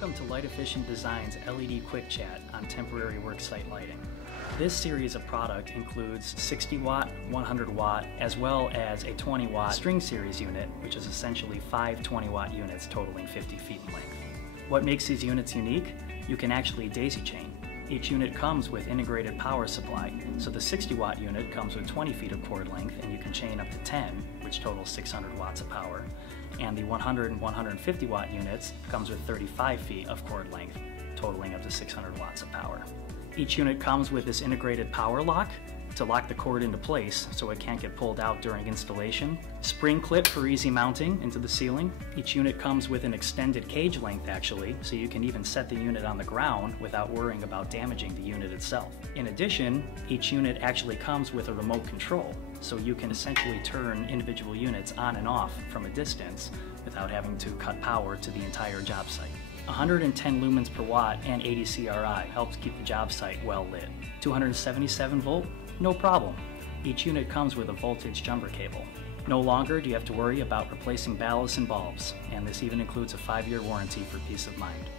Welcome to Light Efficient Design's LED Quick Chat on temporary worksite lighting. This series of product includes 60 watt, 100 watt, as well as a 20 watt string series unit, which is essentially 5 20 watt units totaling 50 feet in length. What makes these units unique? You can actually daisy chain. Each unit comes with integrated power supply, so the 60 watt unit comes with 20 feet of cord length and you can chain up to 10, which totals 600 watts of power. And the 100 and 150 watt units comes with 35 feet of cord length, totaling up to 600 watts of power. Each unit comes with this integrated power lock to lock the cord into place so it can't get pulled out during installation. Spring clip for easy mounting into the ceiling. Each unit comes with an extended cage length actually, so you can even set the unit on the ground without worrying about damaging the unit itself. In addition, each unit actually comes with a remote control, so you can essentially turn individual units on and off from a distance without having to cut power to the entire job site. 110 lumens per watt and 80 CRI helps keep the job site well lit. 277 volt? No problem. Each unit comes with a voltage jumper cable. No longer do you have to worry about replacing ballasts and bulbs, and this even includes a 5-year warranty for peace of mind.